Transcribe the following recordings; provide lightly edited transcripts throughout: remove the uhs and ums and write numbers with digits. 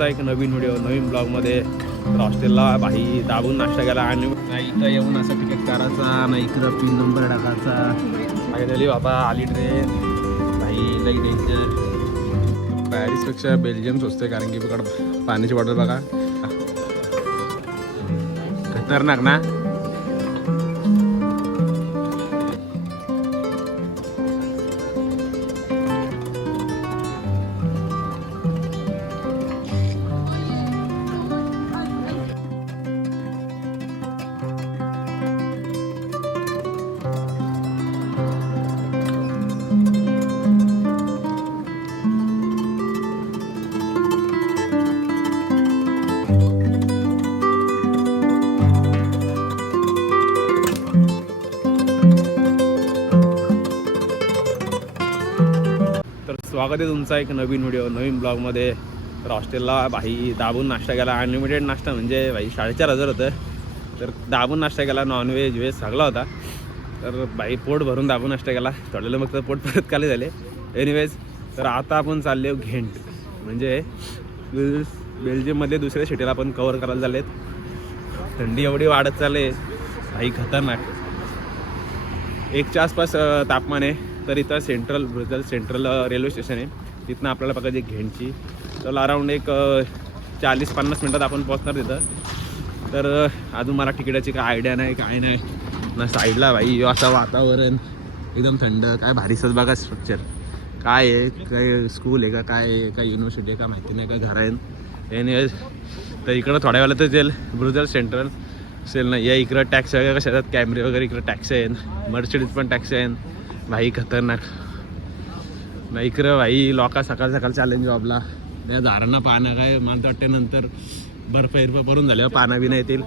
एक नवीन व्हिडिओ नवीन ब्लॉगमध्ये हॉस्टेलला भाई दाबून नाश्ता केला आणि इथं येऊन असं तिकीट काढायचा ना इकडं पिन नंबर टाकायचा. फायनली बाबा आली ट्रेन. भाई लई डेंजर. पॅरिसपेक्षा बेल्जियम स्वस्त कारण की बघा पाण्याची बॉटल बघा खतरनाक ना. स्वागत आहे तुमचा एक नवीन व्हिडिओ नवीन ब्लॉगमध्ये. तर हॉस्टेलला भाई दाबून नाश्ता केला. अनलिमिटेड नाश्ता म्हणजे भाई 4,500 होतं. तर दाबून नाश्ता केला. नॉनव्हेज व्हेज सगळा होता. तर भाई पोट भरून दाबून नाश्ता केला. थोड्याला मग तर पोट परत खाली झाले. एनिवेज तर आता आपण चालले घेंट म्हणजे बेल्जियममध्ये दुसऱ्या सिटीला आपण कवर करायला चाललेत. थंडी एवढी वाढत चालले भाई खतरनाक. 1च्या आसपास तापमान आहे. तर इथं सेंट्रल रेल्वे स्टेशन आहे. तिथनं आपल्याला बघायची घेंटची. तर अराऊंड एक 40-50 मिनटात आपण पोहोचणार तिथं. तर अजून मला तिकिटाची काय आयडिया नाही काय नाही ना. साईडला भाई असं वातावरण एकदम थंड. काय भारीसच बघा स्ट्रक्चर काय आहे. काय स्कूल आहे का काय आहे काय युनिव्हर्सिटी आहे का माहिती नाही का घर आहे. एनिवेज तर इकडं थोड्या वेळात येईल ब्रुसेल्स सेंट्रल असेल ना. या इकडं टॅक्सी वगैरे कशा आहेत कॅमेरे वगैरे इकडं टॅक्सी आहेत. मर्सिडीज पण टॅक्सी आहेत भाई खतरनाक. नाही इकडं भाई लोका सकाळ सकाळ चालेल जॉबला. त्या झाडांना पानं काय मला वाटतं नंतर बर्फ पडून झाल्यावर पानं बी नाही येतील.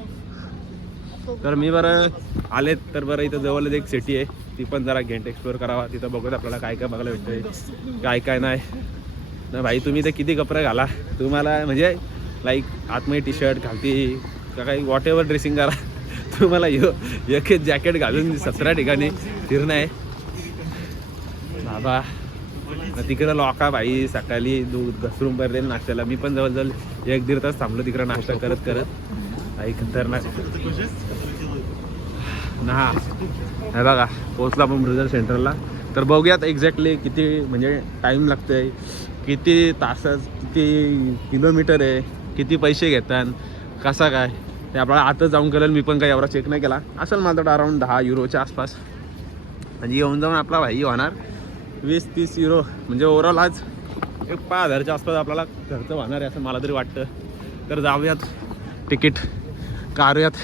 तर मी बरं आलेत तर बरं इथं जवळच एक सिटी आहे ती पण जरा घेंट एक्सप्लोअर करावा. तिथं बघूत आपल्याला काय काय बघायला भेटतं काय काय नाही ना. भाई तुम्ही ते किती कपडे घाला तुम्हाला म्हणजे लाईक आतमध्ये टी शर्ट घालती का काही वॉट एव्हर ड्रेसिंग करा तुम्हाला एक जॅकेट घालून 17 ठिकाणी फिरणं आहे बाबा. तिकडं लोका भाई सकाळी दूध घसरून पडलेलं नाश्त्याला. मी पण जवळजवळ 1-1.5 तास थांबलो तिकडं नाश्ता करत करत भाई खतरनाक ना. हे बघा पोचला आपण ब्रुसेल्स सेंट्रलला. तर बघूयात एक्झॅक्टली किती म्हणजे टाईम लागतं आहे किती तासात किती किलोमीटर आहे किती पैसे घेतात कसा काय ते आपल्याला आता जाऊन कळेल. मी पण काही एवढा चेक नाही केला. असेल मला तर अराऊंड 10 युरोच्या आसपास म्हणजे येऊन जाऊन आपला भाई होणार 20-30 युरो म्हणजे ओव्हरऑल आज एक 5,000च्या आसपास आपल्याला खर्च होणार आहे असं मला तरी वाटतं. तर जाऊयात तिकीट काढूयात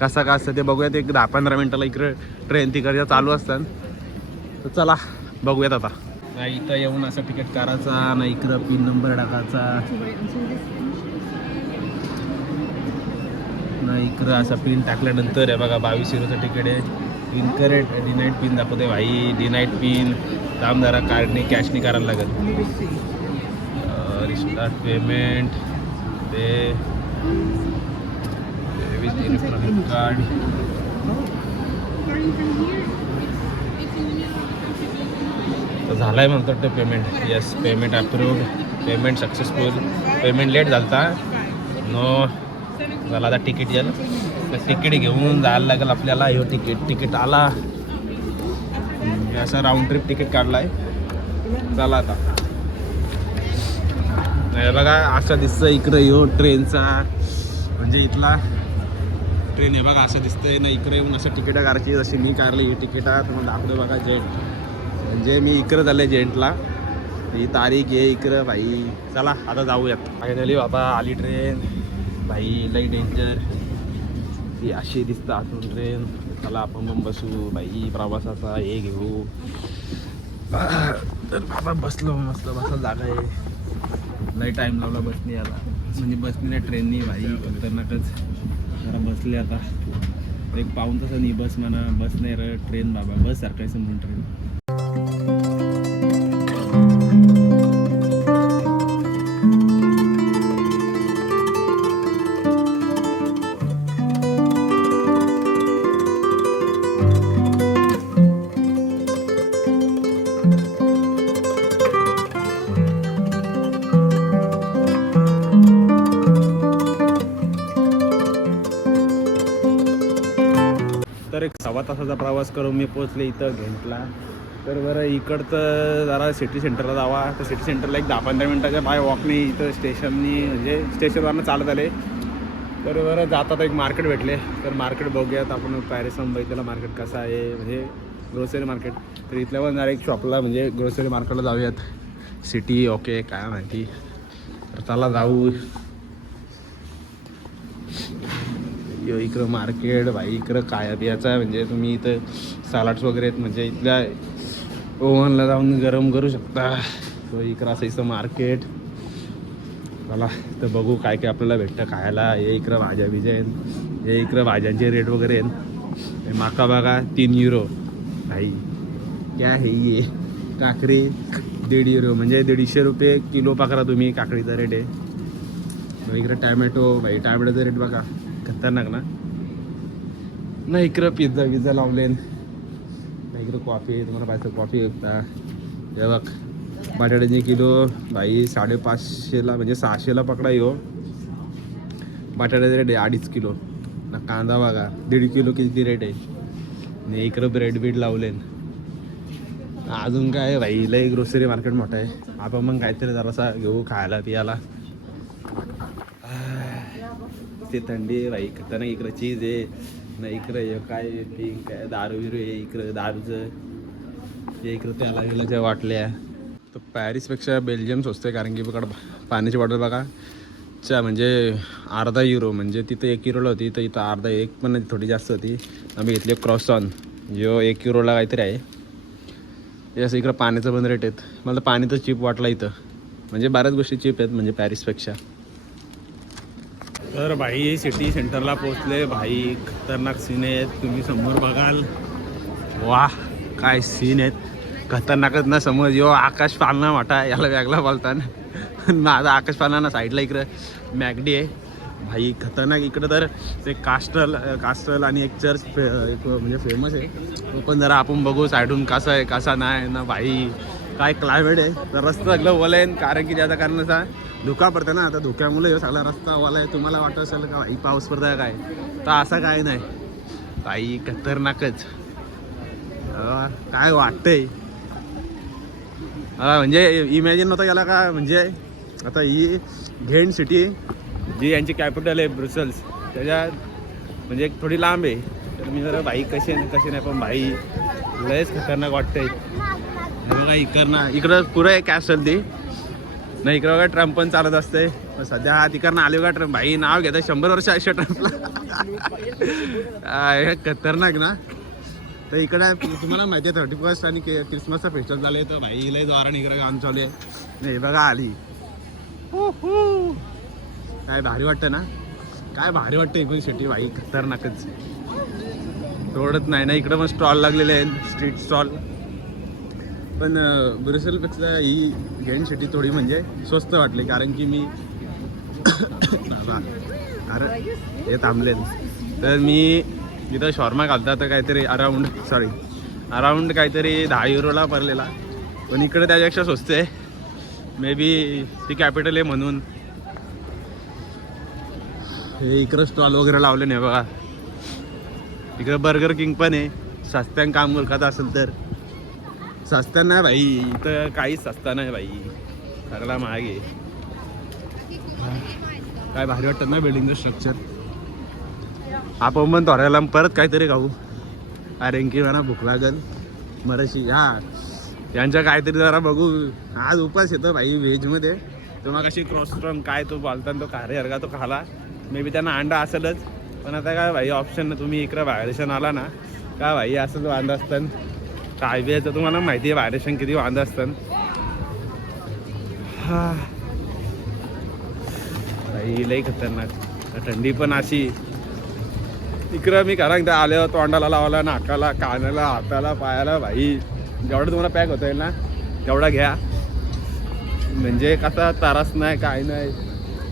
कसा का असतं ते बघूयात. एक 10-15 मिनटाला इकडे ट्रेन तिकडच्या चालू असतात. तर चला बघूयात आता. नाही इथं येऊन असं तिकीट काढायचा ना इकडं पिन नंबर टाकायचा ना. इकडं असा पिन टाकल्यानंतर आहे बघा 22 युरोचं तिकीट आहे. इनकरेक्ट डिनाईट पिन दाखवते भाई. डिनाईट पिन दाम जरा कार्डने कॅशने करायला लागेल. रिस्टार्ट पेमेंट ते इलेक्ट्रॉनिक कार्ड. तर झालं आहे म्हणतात ते payment. Yes payment approved. Payment successful. Payment late झाला नो झाला. आता तिकीट येईल तर तिकीट घेऊन जायला लागेल आपल्याला. हे तिकीट आला असं राऊंड ट्रिप तिकीट काढला आहे. चला आता नाही बघा असं दिसतं इकडं यो ट्रेनचा म्हणजे इथला ट्रेन आहे बघा असं दिसतंय ना. इकडे येऊन असं तिकीटं काढायची जशी मी काढली ही तिकीटा तुम्हाला दाखवतो बघा. जेंट म्हणजे मी इकडं झालं जेंटला. ही तारीख आहे इकडं भाई. चला आता जाऊयात. फायनली बाबा आली ट्रेन भाई. लई डेंजर ती अशी दिसतं आतून ट्रेन. चला आपण पण बसू भाई प्रवासाचा हे घेऊ. तर बाबा बसलो मस्त बसायला जागा आहे. लई टाईम लावला बसने याला म्हणजे बसने नाही ट्रेननी भाई खतरनाकच. जरा बसले आता एक पाऊण तासानी बस म्हणा बस नाही र ट्रेन बाबा बस सारखं समजून ट्रेन. तर एक 1.25 तासाचा प्रवास करून मी पोचले इथं घेंटला. तर बरं इकडचं जरा सिटी सेंटरला जावा. तर सिटी सेंटरला एक 10-15 मिनटाच्या बाय वॉकने इथं स्टेशननी म्हणजे स्टेशनवरनं चालत आले. तर बरं जातात एक मार्केट भेटले. तर मार्केट बघूयात आपण पॅरिस मुंबईतला मार्केट कसं आहे म्हणजे ग्रोसरी मार्केट. तर इथल्या पण जरा एक शॉपला म्हणजे ग्रोसरी मार्केटला जाऊयात. सिटी ओके काय माहिती. तर चला जाऊ. इकडं मार्केट भाई इकडं काय बियाचा म्हणजे तुम्ही इथं सॅलड्स वगैरे आहेत म्हणजे इथल्या ओव्हनला जाऊन गरम करू शकता. तो इकडं असायचं मार्केट. चला तर बघू काय काय आपल्याला भेटतं खायला. हे इकडं भाज्या बिज्या आहेत. हे इकडं भाज्यांचे रेट वगैरे आहेत. हे माका बघा 3 युरो भाई क्या है ये. काकडी 1.5 युरो म्हणजे 150 रुपये किलो पकडा तुम्ही. काकडीचा रेट आहे. इकडं टॅमॅटो भाई टॅमॅटोचा रेट बघा खतरनाक ना. नाही इकडं पिझ्झा लावले. नाही इकडं कॉफी तुम्हाला पाहिजे कॉफी विकता. हे बघ बटाट्याचे किलो भाई 550ला म्हणजे 600ला पकडा येऊ. बटाट्याचा रेट आहे 2.5 किलो ना. कांदा बघा 1.5 किलो किती रेट आहे. आणि इकडं ब्रेड बीड लावले. अजून काय भाई लय ग्रोसरी मार्केट मोठं आहे. आपण मग काहीतरी जरासा घेऊ खायला पियाला. ते थंडी आहे भाई खतरनाक. इकडं चीज आहे ना. इकडं काय पिंक काय दारू बिरू आहे. इकडं दारूचं हे इकडं त्याला गेल्याच्या वाटल्या. तर पॅरिसपेक्षा बेल्जियम स्वस्त आहे कारण की बघा पाण्याची बॉटल बघा म्हणजे 1/2 युरो म्हणजे तिथं 1 युरोला होती. तर इथं अर्धा एक पण थोडी जास्त होती. आम्ही घेतली क्रॉसॉन जो 1 युरोला काहीतरी आहे. हे असं इकडं पाण्याचं पण रेट आहेत. मला पाणी तर चीप वाटला इथं म्हणजे बऱ्याच गोष्टी चीप आहेत म्हणजे पॅरिसपेक्षा. तर भाई सिटी सेंटरला पोचले. भाई खतरनाक सीन आहेत. तुम्ही समोर बघाल वा काय सीन आहेत खतरनाकच ना. समोर यो आकाश पालना मोठा याला वेगळा बोलताना माझा आकाश पालना साईडला इकडं मॅगडी आहे भाई खतरनाक. इकडं तर ते कास्टल आणि एक चर्च म्हणजे फेमस आहे. तो पण जरा आपण बघू साईडून कसा आहे कसा नाही ना. भाई काय क्लायमेट आहे. तर रस्ता सगळं ओला आहे कारण की त्याचा कारण असा धुका पडतं ना. आता धुक्यामुळे हे सगळा रस्ता ओला आहे. तुम्हाला वाटत असेल का भाई पाऊस पडतं काय. तर असं काय नाही भाई खतरनाकच काय वाटतंय. म्हणजे इमॅजिन नव्हतं याला का म्हणजे आता ही घेंट सिटी जी यांची कॅपिटल आहे ब्रुसेल्स त्याच्या म्हणजे एक थोडी लांब आहे. तर मी जरा भाई कसे नाही पण भाई लयच खतरनाक वाटतंय. बघा इकडं पुरं आहे कॅसल ती नाही. इकडं बघा ट्रम्प पण चालत असते. सध्या हा तिकडनं आले बघा ट्रम्प भाई नाव घेतं 100 वर्ष आयुष्य ट्रम्पला. हे खतरनाक ना. तर इकडं तुम्हाला माहिती आहे 31 आणि क्रिसमसचा फेस्टिवल झालं आहे. तर भाई लय द्वाराने इकडं काम चालू आहे. नाही बघा आली काय भारी वाटतं ना. काय भारी वाटतं इकडून सिटी भाई खतरनाकच. थोडंच नाही ना. इकडं पण स्टॉल लागलेले आहेत स्ट्रीट स्टॉल. पण ब्रुसेलपेक्षा ही घेंट सिटी थोडी म्हणजे स्वस्त वाटली कारण की मी कारण हे थांबले. तर मी इथं शॉर्मा घालता तर काहीतरी अराऊंड काहीतरी 10 युरोला पडलेला. पण इकडे त्याच्यापेक्षा स्वस्त आहे. मे बी ती कॅपिटल आहे म्हणून. हे इकडं स्टॉल वगैरे लावले नाही बघा. इकडं बर्गर किंग पण आहे. सस्त्यान काम मुलखाचं असेल तर. सस्ता नाही भाई इथं काहीच सस्ता नाही भाई सगळा महाग आहे. काय भारी वाटतं ना बिल्डिंगचं स्ट्रक्चर. आपण पण थोड्याला परत काहीतरी खाऊ कारण की मला भूक लागल मराशी. यांच्या काहीतरी जरा बघू. आज उपास येतो भाई व्हेजमध्ये. तो मग अशी क्रॉस्ट्रम काय तो बोलताना तो खारे हरगा तो खाला. मे बी त्यांना अंडा असेलच पण आता काय भाई ऑप्शन तुम्ही इकडं व्हायरेशन आला ना काय भाई असंच वांदा असतं. काय बी याचं तुम्हाला माहिती आहे व्हायरेशन किती वांदा असतं. भाई लई खतरनाक. थंडी पण अशी. इकडं मी कारण एकदा आल्यावर तोंडाला लावायला नाकाला कानाला हाताला पायाला भाई जेवढं तुम्हाला पॅक होता येईल ना तेवढा घ्या. म्हणजे कसा त्रास नाही काय नाही.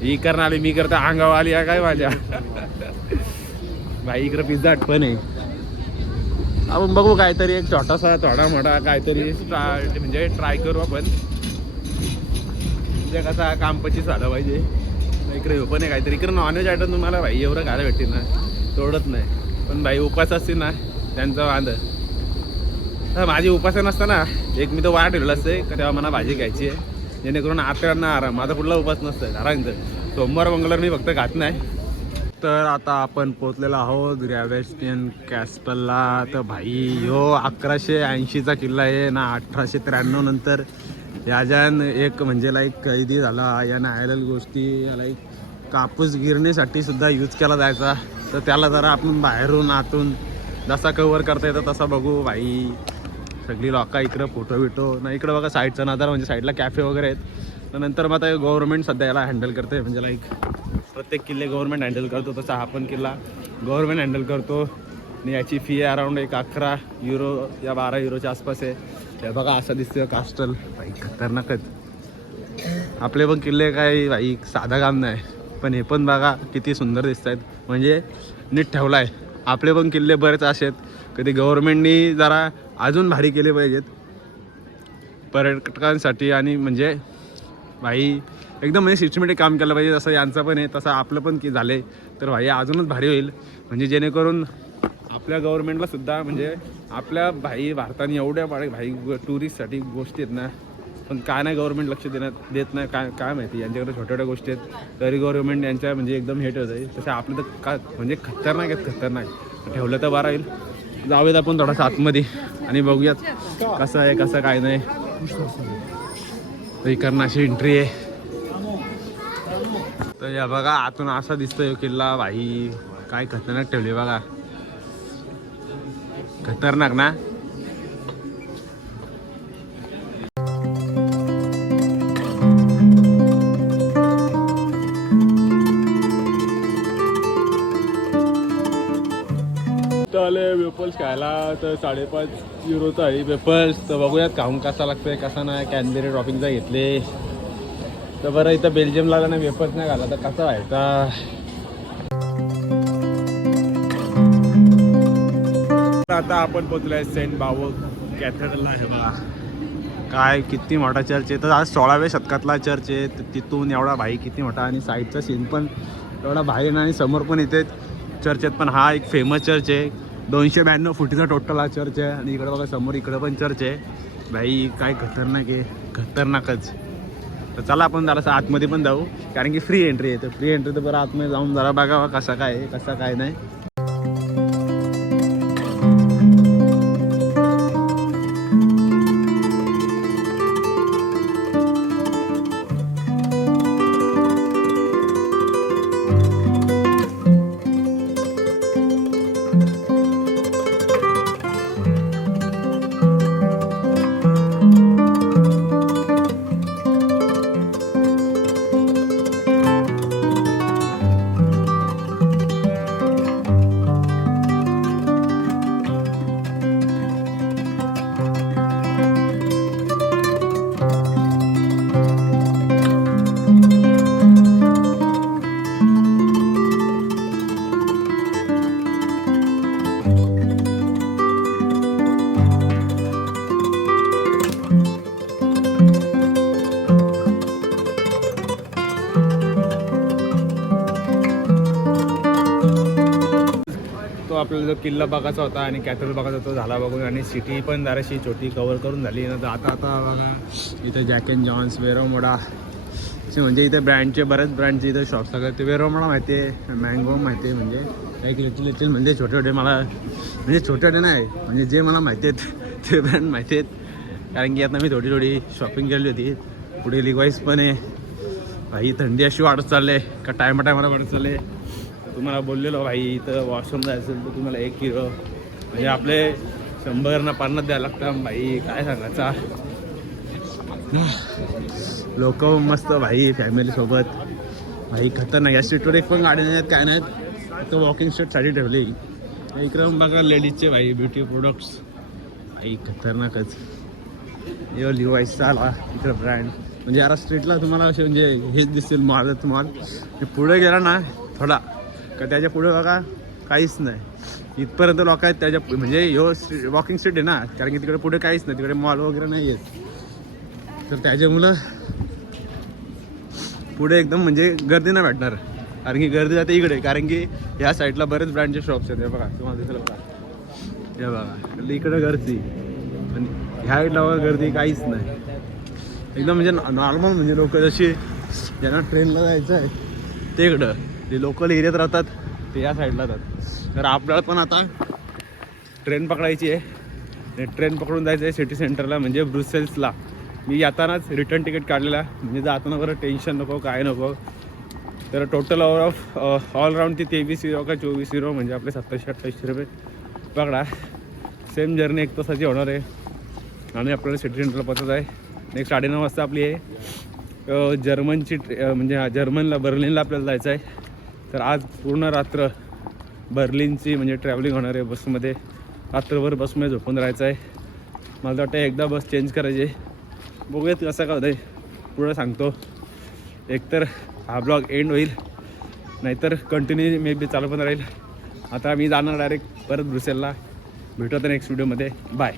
ही करणार आली मी करता अंगावर आली काय माझ्या भाई. इकडं पिझ्झा आठवण आहे. आपण बघू काहीतरी एक छोटासा थोडा मोठा काहीतरी म्हणजे ट्राय करू आपण. म्हणजे कसा कामपची झालं पाहिजे. इकडे पण आहे काहीतरी. इकडे नॉनव्हेज आयटम तुम्हाला भाई एवढं खायला भेटतील ना तोडत नाही. पण भाई उपास असतील ना त्यांचं वांद. तर माझी उपासन असताना एक मी तो वाट ठेवला असते का तेव्हा मला भाजी घ्यायची आहे, जेणेकरून आतड्यांना आराम. माझा कुठला उपास नसतं घरांचं. सोमवार मंगळवार मी फक्त खात नाही. तर आता आपण पोचलेलो आहोत ग्रॅव्हेस्टियन कॅस्टलला. तर भाई हो 1180चा किल्ला आहे ना. 1893 नंतर याच्यान एक म्हणजे लाईक कैदी झाला. या न्यायालयीन गोष्टी लाईक कापूस गिरणीसाठी सुद्धा यूज केला जायचा. तर त्याला जरा आपण बाहेरून आतून जसा कव्हर करता येतं तसा बघू भाई. सगळी लोका इकडं फोटो बिटो ना. इकडं बघा साईडचा नजारा म्हणजे साईडला कॅफे वगैरे आहेत. तर नंतर मग आता गव्हर्नमेंट सध्या याला हँडल करते. म्हणजे लाईक प्रत्येक किल्ले गव्हर्नमेंट हँडल करतो, तसा हा पण किल्ला गव्हर्नमेंट हँडल करतो. आणि याची फी आहे अराऊंड एक 11 युरो या 12 युरोच्या आसपास आहे. हे बघा असं दिसतं कास्टल भाई. खतरनाकच. आपले पण किल्ले काय भाई साधा काम नाही, पण हे पण बघा किती सुंदर दिसत आहेत. म्हणजे नीट ठेवला आहे. आपले पण किल्ले बरेच असे आहेत कधी गव्हर्नमेंटनी जरा अजून भारी केले पाहिजेत पर्यटकांसाठी. आणि म्हणजे भाई एकदम म्हणजे सिस्टमॅटिक काम केलं पाहिजे. जसं यांचं पण आहे तसं आपलं पण की झाले तर भाई अजूनच भारी होईल. म्हणजे जेणेकरून आपल्या गव्हर्नमेंटला सुद्धा म्हणजे आपल्या भाई भारताने एवढ्या भाई टुरिस्टसाठी गोष्टी आहेत ना, पण काय नाही गव्हर्नमेंट लक्ष देत नाही. काय माहिती यांच्याकडे छोट्या छोट्या गोष्टी आहेत तरी गव्हर्नमेंट यांच्या म्हणजे एकदम हेट होत आहे. तसं आपलं तर का म्हणजे खतरनाक आहेत. खतरनाक ठेवलं तर बरं होईल. जाऊयात आपण थोडासा आतमध्ये आणि बघूयात कसं आहे कसं काय नाही. इकडनं अशी एंट्री आहे. तर या बघा आतून असा दिसतोय किल्ला भाई. काय खतरनाक ठेवली बघा. खतरनाक ना. आले वेफर्स खायला. तर 5.5 युरोचा आहे वेफर्स. तर बघूयात खाऊन कसा लागतोय कसा नाही. कॅनबेरी ड्रॉपिंगचा घेतले. तर बरं इथं बेल्जियमला नाही वेफर्स नाही घाला तर कसा व्हायचा. आता आपण पोचलो आहे सेंट बावो कॅथेड्रलला. हे बघा काय किती मोठा चर्च आहे. तर आज 16व्या शतकातला चर्च आहे. तिथून एवढा भाई किती मोठा. आणि साईडचा सीन पण एवढा बाहेर आणि समोर पण इथे चर्च आहेत. पण हा एक फेमस चर्च आहे. 292 फुटीचा टोटल हा चर्च आहे. आणि इकडं बघा समोर इकडं पण चर्च आहे. भाई काय खतरनाक आहे. खतरनाकच. तर चला आपण जरासं आतमध्ये पण जाऊ कारण की फ्री एंट्री आहे. तर फ्री एंट्री तर बरं आतमध्ये जाऊन जरा बघावा कसा काय आहे कसा काय नाही. आपल्याला जो किल्ला बघायचा होता आणि कॅथेड्रल बघायचा होता झाला बघून. आणि सिटी पण जराशी छोटी कवर करून झाली ना. तर आता बघा इथं जॅक अँड जॉन्स वेरोमोडा असे म्हणजे इथे ब्रँडचे बरेच ब्रँडचे इथं शॉप्स सगळे. ते वेरोमोडा माहिती आहे, मँगो माहिती आहे. म्हणजे एक लिटिल म्हणजे छोटे छोटे मला म्हणजे छोटे छोटे नाही म्हणजे जे मला माहिती आहेत ते ब्रँड माहिती आहेत. कारण की आता मी थोडी शॉपिंग केली होती. पुढे लिवाईस पण आहे भाई. थंडी अशी वाढत चालले का टायमाला वाढत चालले. तुम्हाला बोललेलो भाई इथं वॉशरूम जायचं असेल तर तुम्हाला 1 किलो म्हणजे आपले 100 ना 50 द्यायला लागतं भाई. काय सांगायचा. लोक मस्त भाई फॅमिलीसोबत भाई खतरनाक. या स्ट्रीटवर एक पण गाडी नाही आहेत काय नाहीत. तर वॉकिंग स्ट्रीटसाठी ठेवली. इकडं बघा लेडीजचे भाई ब्युटी प्रोडक्ट्स भाई खतरनाकच. यो लिवाईसचा आला इकडं ब्रँड. म्हणजे याला स्ट्रीटला तुम्हाला असे म्हणजे हेच दिसतील मॉलच मॉल. पुढे गेला ना थोडा का त्याच्या पुढे बघा काहीच नाही. इथपर्यंत लोक आहेत त्याच्या म्हणजे ह्यो वॉकिंग स्ट्रीट आहे ना. कारण की तिकडे पुढे काहीच नाही. तिकडे मॉल वगैरे नाही आहेत. तर त्याच्यामुळं पुढे एकदम म्हणजे गर्दी नाही भेटणार. कारण की गर्दी जाते इकडे कारण की या साईडला बरेच ब्रँडचे शॉप्स आहेत. बघा तुम्हाला दिसेल बघा हे बघा इकडे गर्दी आणि ह्या साईडला गर्दी काहीच नाही एकदम म्हणजे नॉर्मल म्हणजे लोक जशी ज्यांना ट्रेनला जायचं आहे ते इकडं जे लोकल एरियात राहतात ते या साईडला जातात तर आपल्याला पण आता ट्रेन पकडायची आहे आणि ट्रेन पकडून जायचं आहे सिटी सेंटरला म्हणजे ब्रुसेल्सला मी येतानाच रिटर्न तिकीट काढलेला म्हणजे जाताना बरं टेन्शन नको काय नको तर टोटल ओव्हर ऑफ ऑलराऊंड ती 23 युरो का 24 युरो म्हणजे आपले 27-28 रुपये पकडा सेम जर्नी 1 तासाची होणार आहे आणि आपल्याला सिटी सेंटरला पोहोचत आहे नेक्स्ट 9:30 वाजता आपली आहे जर्मनची म्हणजे जर्मनला बर्लिनला आपल्याला जायचं आहे तर आज पूर्ण रात्र बर्लिनची म्हणजे ट्रॅव्हलिंग होणार आहे बसमध्ये रात्रभर बसमध्ये झोपून राहायचं आहे मला वाटतं एकदा बस चेंज करायची बघूयात कसं का होतं पुढं सांगतो एकतर हा ब्लॉग एंड होईल नाहीतर कंटिन्यू मे बी चालू पण राहील आता मी जाणार डायरेक्ट परत ब्रुसेलला भेटू आता नेक्स्ट व्हिडिओमध्ये बाय